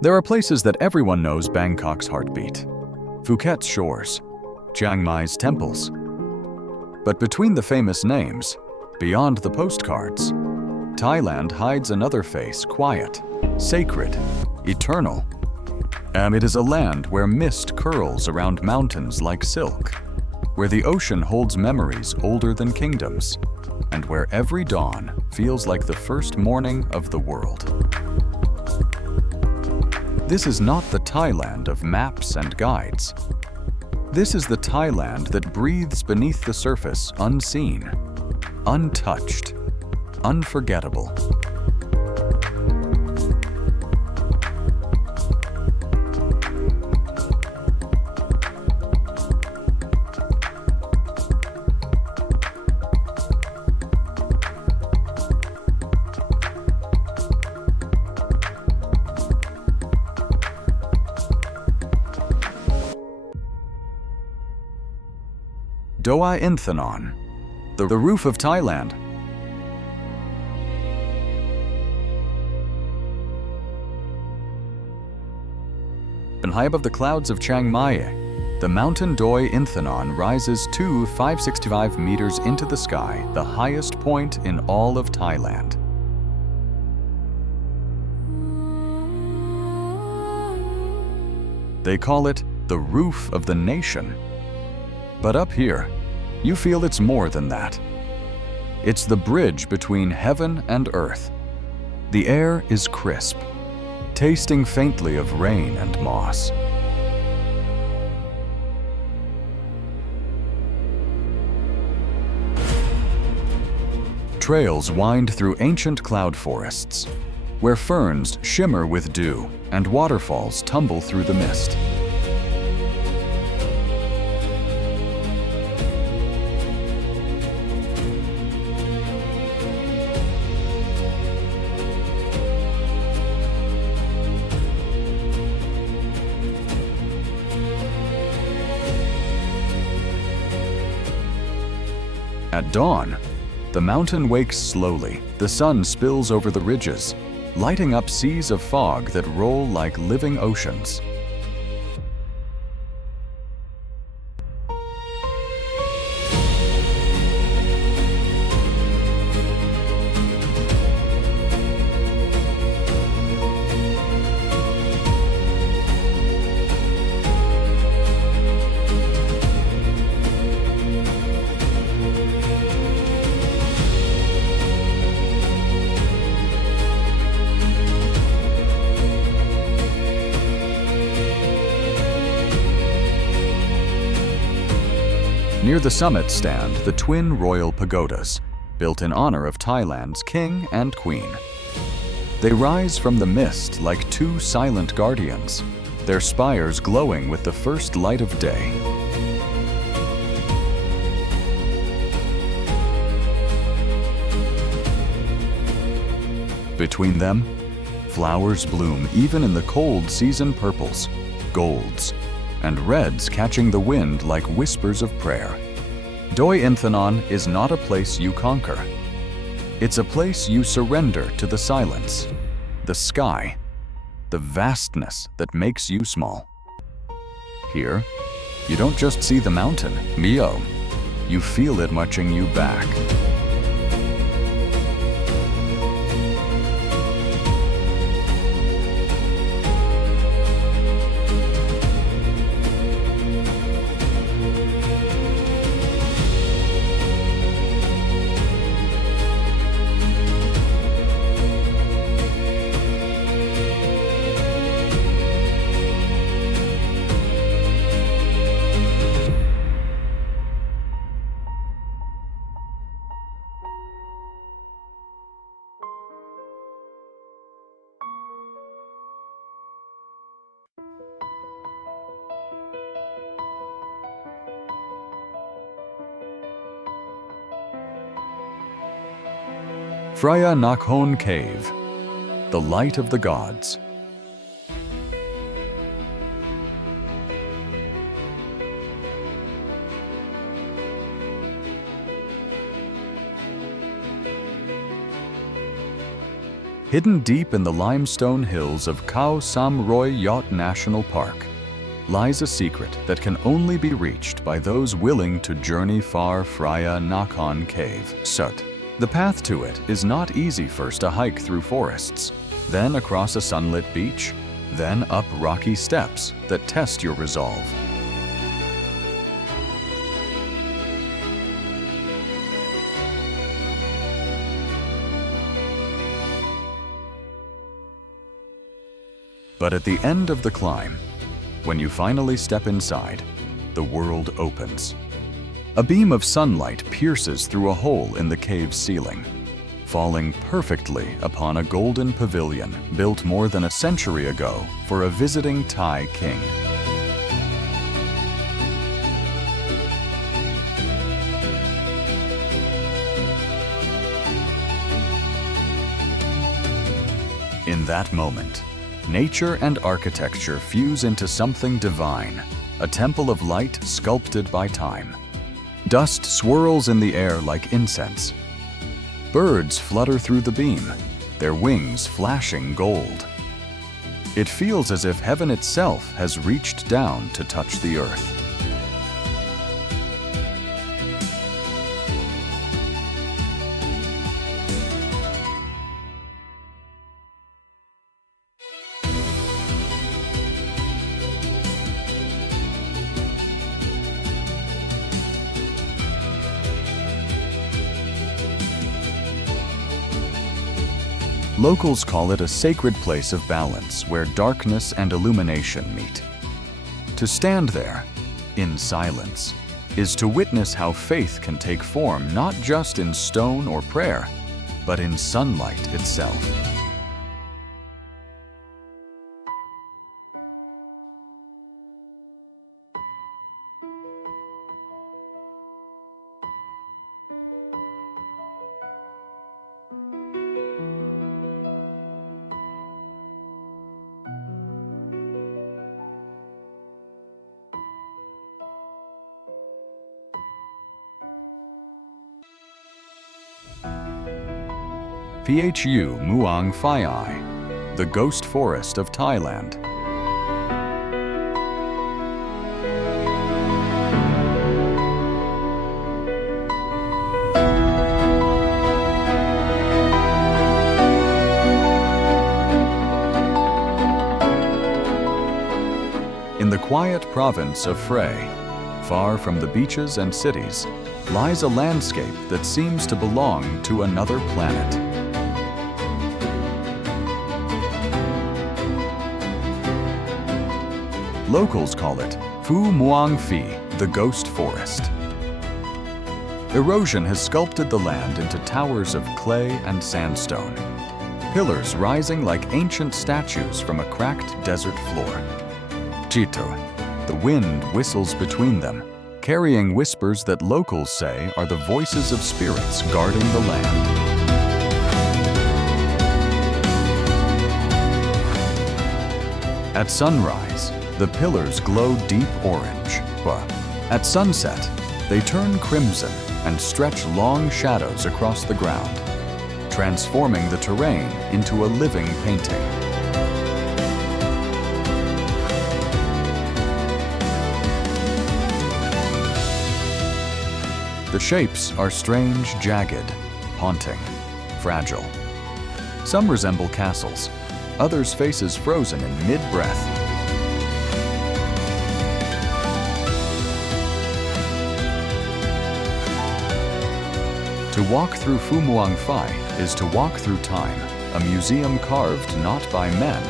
There are places that everyone knows Bangkok's heartbeat: Phuket's shores, Chiang Mai's temples. But between the famous names, beyond the postcards, Thailand hides another face, quiet, sacred, eternal. It is a land where mist curls around mountains like silk, where the ocean holds memories older than kingdoms, and where every dawn feels like the first morning of the world. This is not the Thailand of maps and guides. This is the Thailand that breathes beneath the surface unseen, untouched, unforgettable. Doa Inthanon, the roof of Thailand. And high above the clouds of Chiang Mai, the mountain Doi Inthanon rises 565 meters into the sky, the highest point in all of Thailand. They call it the roof of the nation. But up here, you feel it's more than that. It's the bridge between heaven and earth. The air is crisp, tasting faintly of rain and moss. Trails wind through ancient cloud forests, where ferns shimmer with dew and waterfalls tumble through the mist. At dawn, the mountain wakes slowly. The sun spills over the ridges, lighting up seas of fog that roll like living oceans. Near the summit stand the twin royal pagodas, built in honor of Thailand's king and queen. They rise from the mist like two silent guardians, their spires glowing with the first light of day. Between them, flowers bloom even in the cold season purples, golds, and reds catching the wind like whispers of prayer. Doi Inthanon is not a place you conquer. It's a place you surrender to the silence, the sky, the vastness that makes you small. Here, you don't just see the mountain, Mio. You feel it marching you back. Phra Nakhon Cave, the light of the gods. Hidden deep in the limestone hills of Khao Sam Roy Yacht National Park lies a secret that can only be reached by those willing to journey far. Phra Nakhon Cave, Sut. The path to it is not easy. First a hike through forests, then across a sunlit beach, then up rocky steps that test your resolve. But at the end of the climb, when you finally step inside, the world opens. A beam of sunlight pierces through a hole in the cave's ceiling, falling perfectly upon a golden pavilion built more than a century ago for a visiting Thai king. In that moment, nature and architecture fuse into something divine, a temple of light sculpted by time. Dust swirls in the air like incense. Birds flutter through the beam, their wings flashing gold. It feels as if heaven itself has reached down to touch the earth. Locals call it a sacred place of balance where darkness and illumination meet. To stand there, in silence, is to witness how faith can take form not just in stone or prayer, but in sunlight itself. Phu Muang Phai Ai, the ghost forest of Thailand. In the quiet province of Phra, far from the beaches and cities, lies a landscape that seems to belong to another planet. Locals call it Phu Muang Phi, the ghost forest. Erosion has sculpted the land into towers of clay and sandstone, pillars rising like ancient statues from a cracked desert floor. Chito, the wind whistles between them, carrying whispers that locals say are the voices of spirits guarding the land. At sunrise, the pillars glow deep orange, but at sunset, they turn crimson and stretch long shadows across the ground, transforming the terrain into a living painting. The shapes are strange, jagged, haunting, fragile. Some resemble castles, others faces frozen in mid-breath. To walk through Phu Muang Phai is to walk through time, a museum carved not by men,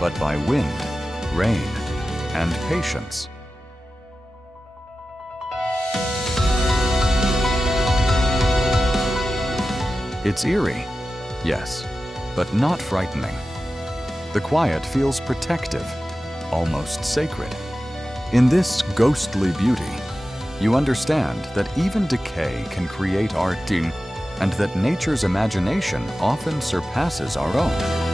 but by wind, rain, and patience. It's eerie, yes, but not frightening. The quiet feels protective, almost sacred. In this ghostly beauty, you understand that even decay can create art, and that nature's imagination often surpasses our own.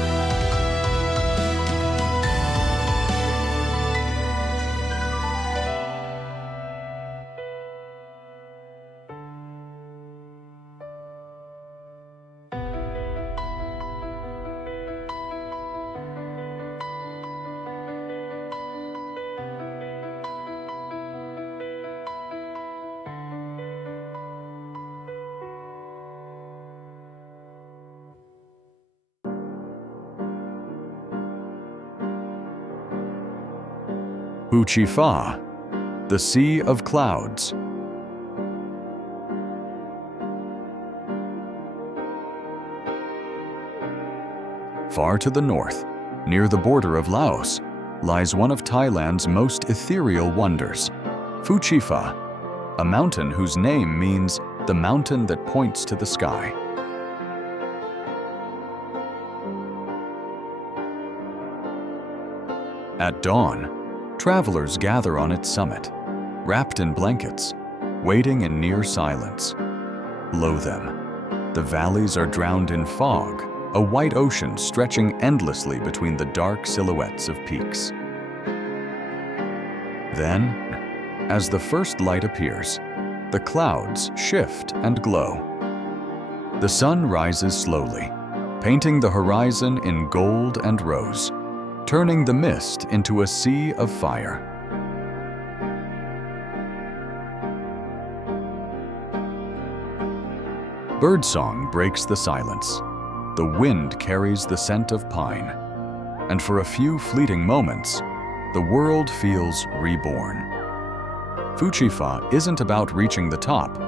Fa, the Sea of Clouds. Far to the north, near the border of Laos, lies one of Thailand's most ethereal wonders, Fa, a mountain whose name means the mountain that points to the sky. At dawn, travelers gather on its summit, wrapped in blankets, waiting in near silence. Below them, the valleys are drowned in fog, a white ocean stretching endlessly between the dark silhouettes of peaks. Then, as the first light appears, the clouds shift and glow. The sun rises slowly, painting the horizon in gold and rose, turning the mist into a sea of fire. Birdsong breaks the silence. The wind carries the scent of pine, and for a few fleeting moments, the world feels reborn. Fa isn't about reaching the top,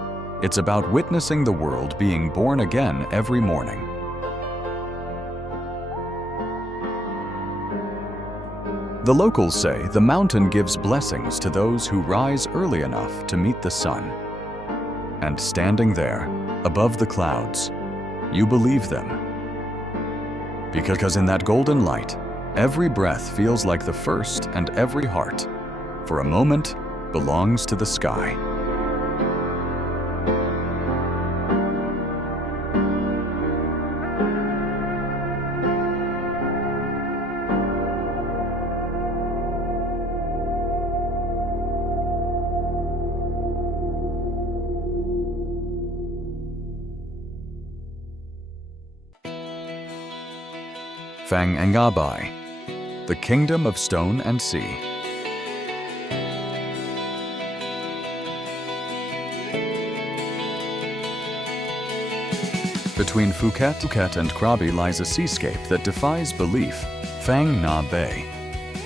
it's about witnessing the world being born again every morning. The locals say the mountain gives blessings to those who rise early enough to meet the sun. And standing there, above the clouds, you believe them. Because in that golden light, every breath feels like the first and every heart, for a moment, belongs to the sky. Phang Ngabai, the Kingdom of Stone and Sea. Between Phuket and Krabi lies a seascape that defies belief, Phang Nga Bay,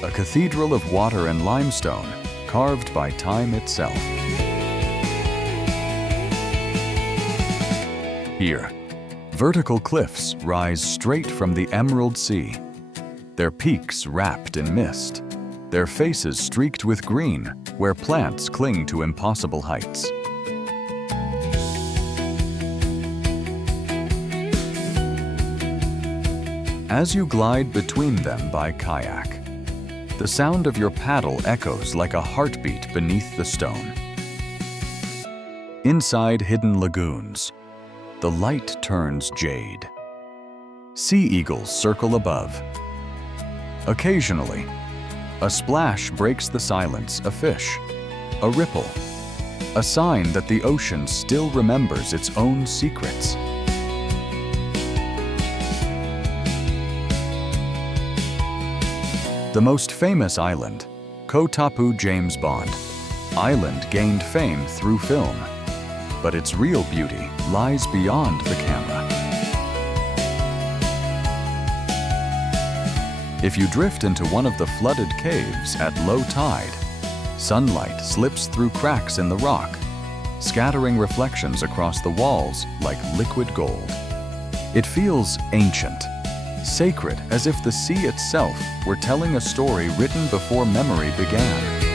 a cathedral of water and limestone carved by time itself. Here, vertical cliffs rise straight from the Emerald Sea, their peaks wrapped in mist, their faces streaked with green where plants cling to impossible heights. As you glide between them by kayak, the sound of your paddle echoes like a heartbeat beneath the stone. Inside hidden lagoons, the light turns jade. Sea eagles circle above. Occasionally, a splash breaks the silence, a fish, a ripple, a sign that the ocean still remembers its own secrets. The most famous island, Koh Tapu James Bond Island, gained fame through film, but its real beauty lies beyond the camera. If you drift into one of the flooded caves at low tide, sunlight slips through cracks in the rock, scattering reflections across the walls like liquid gold. It feels ancient, sacred, as if the sea itself were telling a story written before memory began.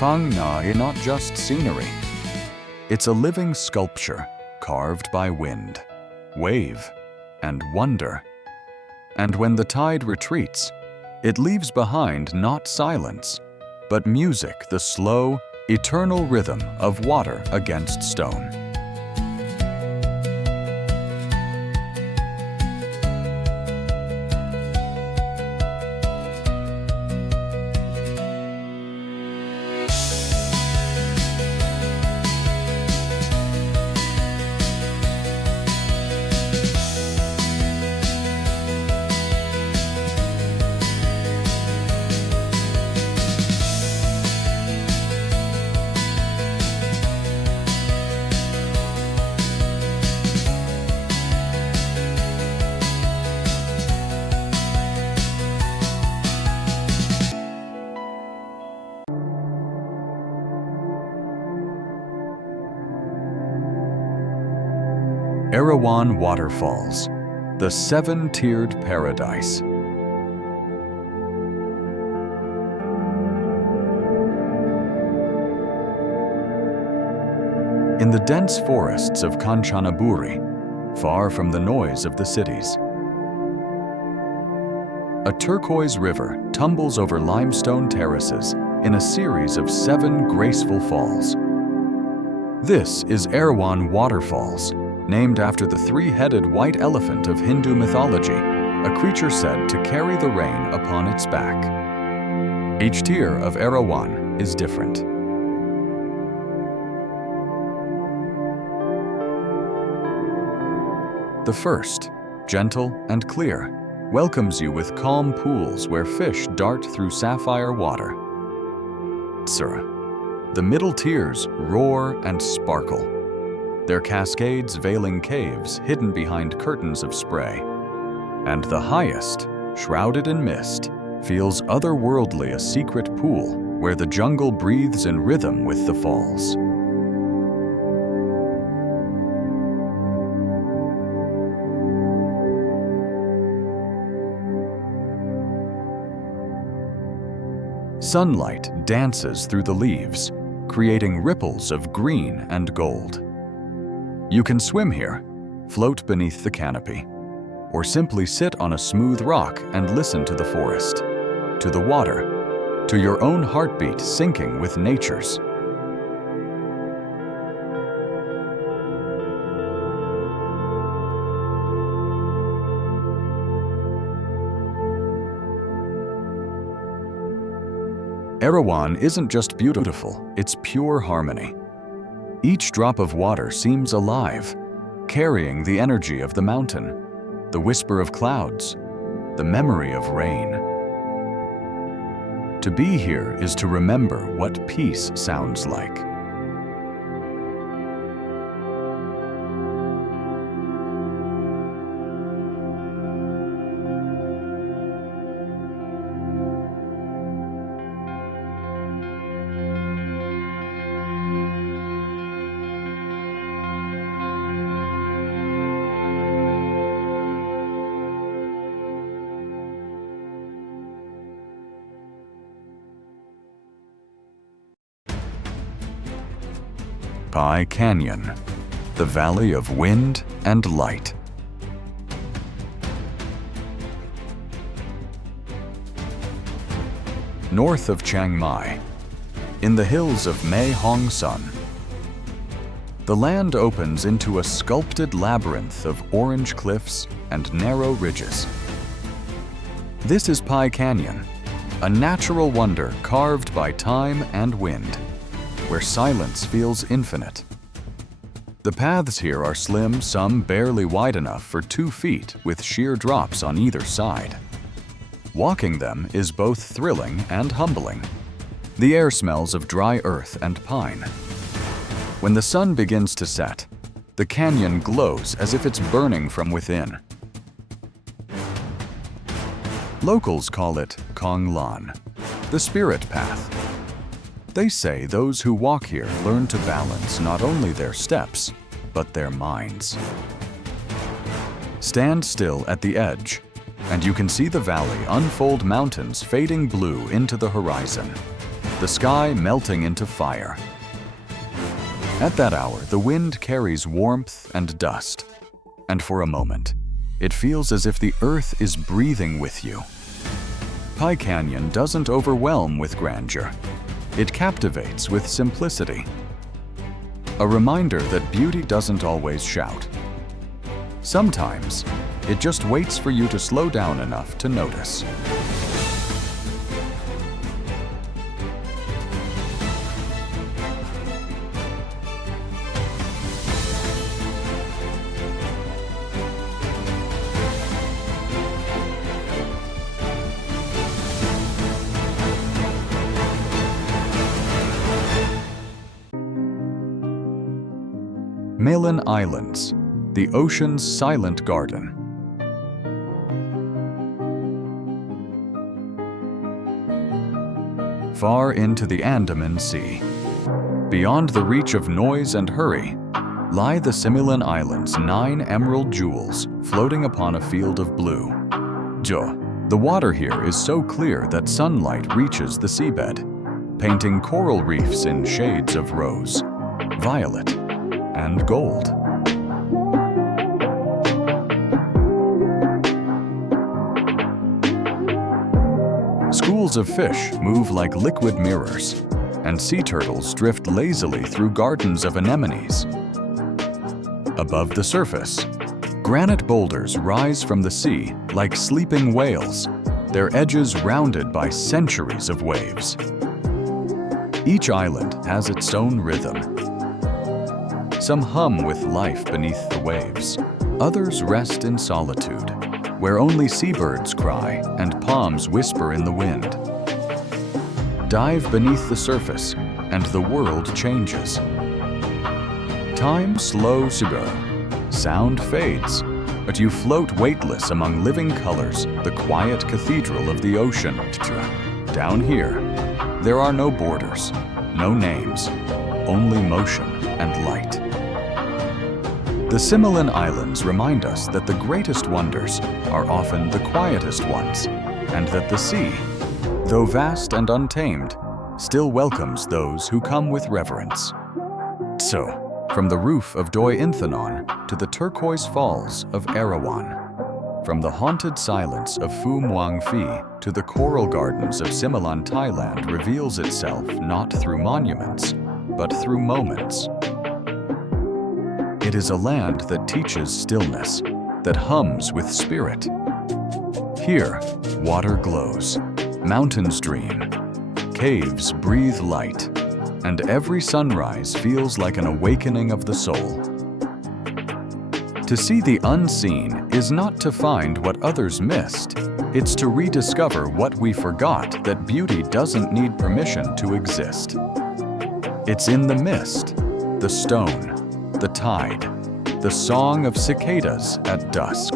Phang Nga is not just scenery. It's a living sculpture carved by wind, wave, and wonder. And when the tide retreats, it leaves behind not silence, but music, the slow, eternal rhythm of water against stone. Erawan Waterfalls, the seven-tiered paradise. In the dense forests of Kanchanaburi, far from the noise of the cities, a turquoise river tumbles over limestone terraces in a series of 7 graceful falls. This is Erawan Waterfalls, named after the 3-headed white elephant of Hindu mythology, a creature said to carry the rain upon its back. Each tier of Erawan is different. The first, gentle and clear, welcomes you with calm pools where fish dart through sapphire water. The middle tiers roar and sparkle, their cascades veiling caves hidden behind curtains of spray. And the highest, shrouded in mist, feels otherworldly, a secret pool where the jungle breathes in rhythm with the falls. Sunlight dances through the leaves, creating ripples of green and gold. You can swim here, float beneath the canopy, or simply sit on a smooth rock and listen to the forest, to the water, to your own heartbeat syncing with nature's. Erawan isn't just beautiful, it's pure harmony. Each drop of water seems alive, carrying the energy of the mountain, the whisper of clouds, the memory of rain. To be here is to remember what peace sounds like. Pi Canyon, the Valley of Wind and Light. North of Chiang Mai, in the hills of Mae Hong Son, the land opens into a sculpted labyrinth of orange cliffs and narrow ridges. This is Pi Canyon, a natural wonder carved by time and wind, where silence feels infinite. The paths here are slim, some barely wide enough for 2 feet, with sheer drops on either side. Walking them is both thrilling and humbling. The air smells of dry earth and pine. When the sun begins to set, the canyon glows as if it's burning from within. Locals call it Kong Lan, the spirit path. They say those who walk here learn to balance not only their steps, but their minds. Stand still at the edge, and you can see the valley unfold, mountains fading blue into the horizon, the sky melting into fire. At that hour, the wind carries warmth and dust, and for a moment, it feels as if the earth is breathing with you. Pi Canyon doesn't overwhelm with grandeur. It captivates with simplicity. A reminder that beauty doesn't always shout. Sometimes, it just waits for you to slow down enough to notice. Malin Islands, the ocean's silent garden. Far into the Andaman Sea, beyond the reach of noise and hurry, lie the Similan Islands' 9 emerald jewels floating upon a field of blue. The water here is so clear that sunlight reaches the seabed, painting coral reefs in shades of rose, violet, and gold. Schools of fish move like liquid mirrors, and sea turtles drift lazily through gardens of anemones. Above the surface, granite boulders rise from the sea like sleeping whales, their edges rounded by centuries of waves. Each island has its own rhythm. Some hum with life beneath the waves. Others rest in solitude, where only seabirds cry and palms whisper in the wind. Dive beneath the surface, and the world changes. Time slows, sound fades, but you float weightless among living colors, the quiet cathedral of the ocean. Down here, there are no borders, no names, only motion and light. The Similan Islands remind us that the greatest wonders are often the quietest ones, and that the sea, though vast and untamed, still welcomes those who come with reverence. So, from the roof of Doi Inthanon to the turquoise falls of Erawan, from the haunted silence of Phu Muang Phi to the coral gardens of Similan, Thailand reveals itself not through monuments, but through moments. It is a land that teaches stillness, that hums with spirit. Here, water glows, mountains dream, caves breathe light, and every sunrise feels like an awakening of the soul. To see the unseen is not to find what others missed. It's to rediscover what we forgot, that beauty doesn't need permission to exist. It's in the mist, the stone, the tide, the song of cicadas at dusk.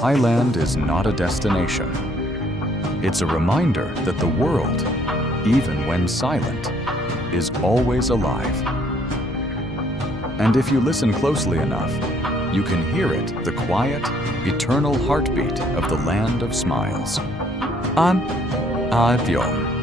Thailand is not a destination. It's a reminder that the world, even when silent, is always alive. And if you listen closely enough, you can hear it, the quiet, eternal heartbeat of the land of smiles. Adios.